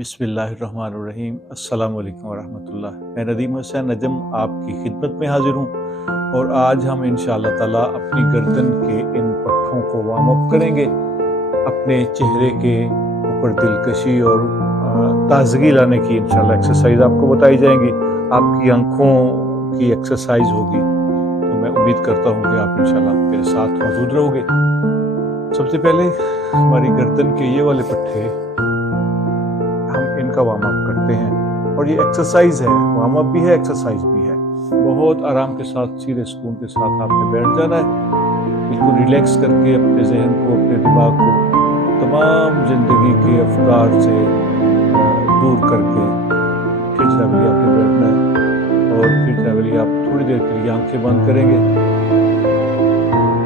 बिस्मिल्लाहिर्रहमानिर्रहीम। अस्सलाम वालेकुम वरहमतुल्लाह। मैं नदीम हुसैन नजम आपकी खिदमत में हाजिर हूँ और आज हम इंशाअल्लाह ताला अपनी गर्दन के इन पट्ठों को वार्म अप करेंगे। अपने चेहरे के ऊपर दिलकशी और ताजगी लाने की इंशाअल्लाह एक्सरसाइज आपको बताई जाएंगी। आपकी आंखों की एक्सरसाइज होगी, तो मैं उम्मीद करता हूँ कि आप इंशाअल्लाह मेरे साथ मौजूद रहोगे। सबसे पहले हमारी गर्दन के ये वाले पट्टे हम इनका वार्म अप करते हैं और ये एक्सरसाइज है, वार्म अप भी है, एक्सरसाइज भी है। बहुत आराम के साथ, सीधे सुकून के साथ आपने बैठ जाना है, बिल्कुल रिलैक्स करके अपने जहन को, अपने दिमाग को तमाम जिंदगी के अफकार से दूर करके फिर जनाबली आपने बैठना है और फिर जनाबली आप थोड़ी देर के लिए आंखें बंद करेंगे,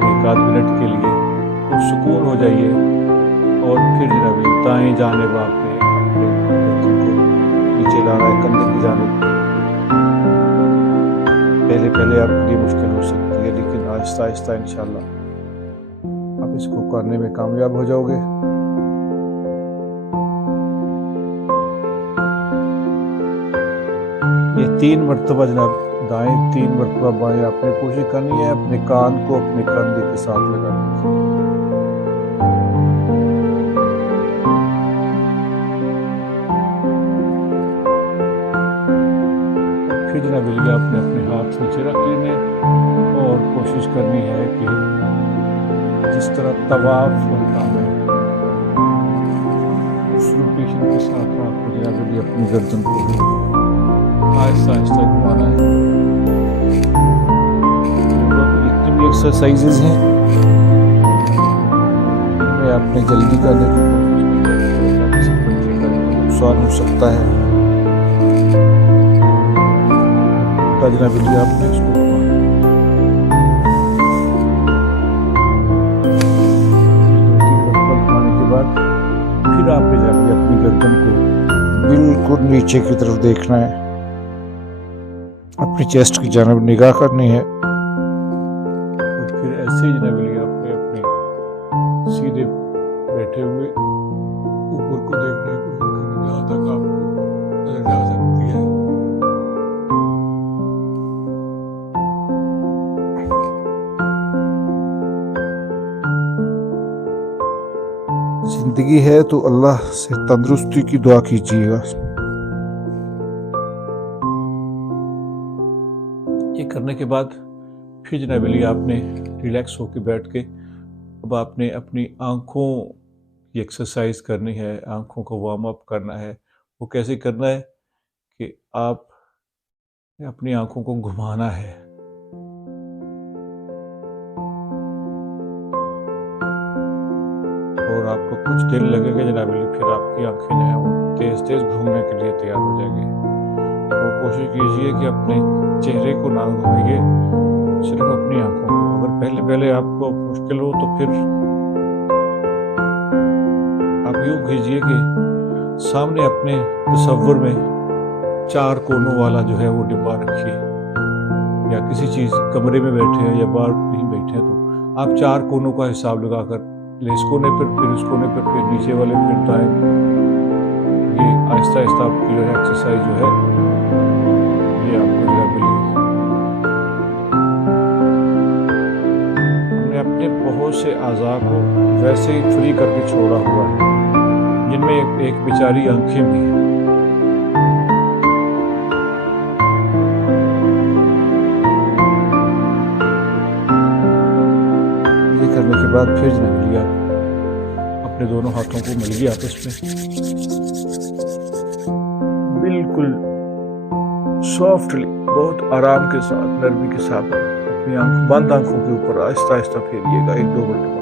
एक आध मिनट के लिए तो सुकून हो जाइए और फिर जनाबली दाएं जानिब आपने अपने गर्दन को नीचे लाना है, कंधे की जानिब। पहले पहले आपके लिए मुश्किल हो सकती है, लेकिन आहिस्ता आहिस्ता इंशाल्लाह आप इसको करने में कामयाब हो जाओगे। ये 3 मरतबा जनाब दाएं, 3 मरतबा बाएं आपने कोशिश करनी है अपने कान को अपने कंधे के साथ लगाने की। फिर जनाबली आपने अपने हाथ नीचे रख लेने और कोशिश करनी है कि जिस तरह तवाफ होता है उस रोटेशन के साथ आपको जनाबली अपनी गर्दन को आहिस्ता आहिस्ता घुमाना है। जितनी भी एक्सरसाइजेज हैं इनमें आपने जल्दी करने की कोशिश की, नुकसान हो सकता है। जनाबली आपने इसको घुमाने के बाद फिर आपने जनाबली अपनी गर्दन को बिल्कुल नीचे की तरफ देखना है, अपनी चेस्ट की जानिब निगाह करनी है और फिर ऐसे ही जनाबली आपने अपने सीधे बैठे हुए ऊपर को देखने की कोशिश करनी, जहाँ तक आपको नजर जा सकती है। जिंदगी है तो अल्लाह से तंदुरुस्ती की दुआ कीजिएगा। ये करने के बाद फिर जनाबली आपने रिलैक्स होकर बैठ के अब आपने अपनी आंखों की एक्सरसाइज करनी है, आंखों को वार्म अप करना है। वो कैसे करना है कि आप अपनी आंखों को घुमाना है, और आपको कुछ देर लगेगा जनाबली, फिर आपकी आंखें जो हैं वो तेज तेज घूमने के लिए तैयार हो जाएंगी। और कोशिश कीजिए कि अपने चेहरे को ना घुमाइए, सिर्फ अपनी आंखों को। अगर पहले पहले आपको मुश्किल हो तो फिर आप यूँ कीजिए कि सामने अपने तसव्वुर में 4 कोनों वाला जो है वो डिब्बा रखिए, या किसी चीज़ कमरे में बैठे हैं या बाहर कहीं बैठे हैं तो आप 4 कोनों का हिसाब लगाकर इस कोने पर, फिर इस कोने पर, फिर नीचे वाले, फिर दाएं। ये आहिस्ता आहिस्ता आपकी जो है एक्सरसाइज जो है ये आपको जनाबली हमने अपने बहुत से आज़ा को वैसे ही फ्री करके छोड़ा हुआ है, जिनमें एक बेचारी आंखें भी हैं। ये करने के बाद फिर जनाबली आप अपने दोनों हाथों को मलिए आपस में, बिल्कुल सॉफ्टली, बहुत आराम के साथ, नरमी के साथ अपनी बंद आंखों के ऊपर आहिस्ता आहिस्ता फेरिएगा 1-2 मरतबा।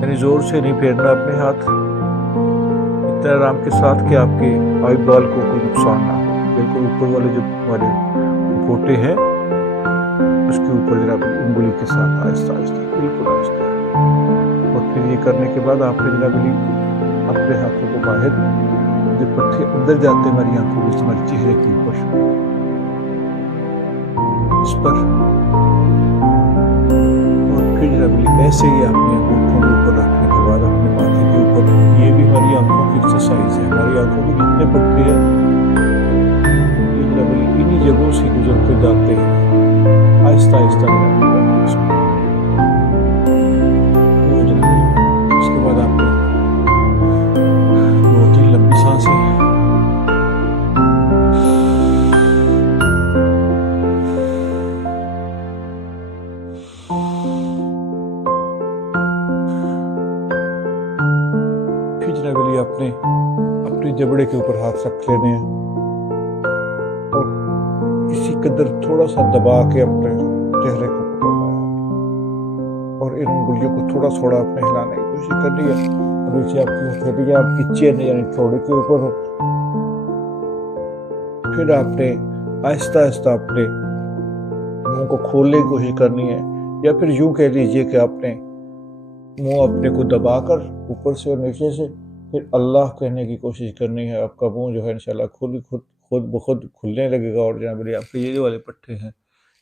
यानी जोर से नहीं फेरना अपने हाथ, इतने आराम के साथ कि आपके आई बॉल को कोई नुकसान ना हो। बिल्कुल ऊपर वाले जो हमारे पोटे हैं उसके ऊपर जनाबली उंगली के साथ आहिस्ता आहिस्ता, बिल्कुल आहिस्ता। और फिर ये करने के बाद आपने जनाबली अपने हाथों को बाहर, जब पट्टे अंदर जाते हैं हमारी आंखों के, हमारे चेहरे के ऊपर, इस पर, और फिर जनाबली ऐसे ही आपने अंगूठों के ऊपर रखने के बाद अपने माथे के ऊपर और ये भी हमारी आंखों की एक्सरसाइज है। हमारी आंखों के जितने पट्टे हैं ये जनाब इन्हीं जगहों से गुजर कर जाते हैं आहिस्ता आहिस्ता जनाब। इसके बाद आपने 2-3 लंबी सांसें, फिर आपने अपने जबड़े के ऊपर हाथ रख लेने हैं और किसी कदर थोड़ा सा दबा के अपने चेहरे को पकड़ना है और इन उंगलियों को थोड़ा थोड़ा अपने हिलाने की कोशिश करनी है। और नीचे आपकी हथेलियां आपकी चेन यानी थोड़े के ऊपर हो। फिर आपने आहिस्ता आहिस्ता अपने मुंह को खोलने की कोशिश करनी है, या फिर यूं कह लीजिए कि आपने मुंह अपने को दबाकर ऊपर से और नीचे से फिर अल्लाह कहने की कोशिश करनी है। आपका मुंह जो है इंशाल्लाह खुद ब खुद खुलने लगेगा और जनाब आपके ये जो वाले पट्टे हैं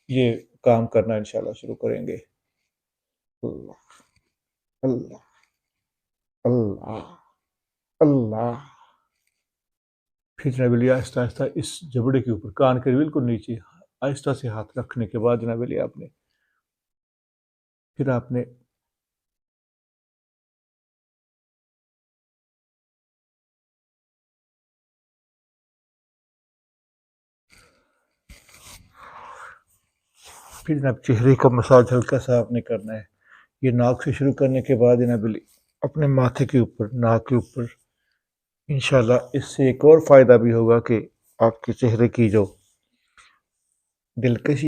ये काम करना इंशाल्लाह शुरू करेंगे। अल्लाह अल्लाह अल्लाह अल्लाह। फिर जनाब आहिस्ता आहिस्ता इस जबड़े के ऊपर कान के बिल्कुल नीचे आहिस्ता से हाथ रखने के बाद जनाब आपने जनाब चेहरे का मसाज हल्का सा आपने करना है। ये नाक से शुरू करने के बाद जनाब अपने माथे के ऊपर, नाक के ऊपर। इंशाल्लाह इससे एक और फ़ायदा भी होगा कि आपके चेहरे की जो दिलकशी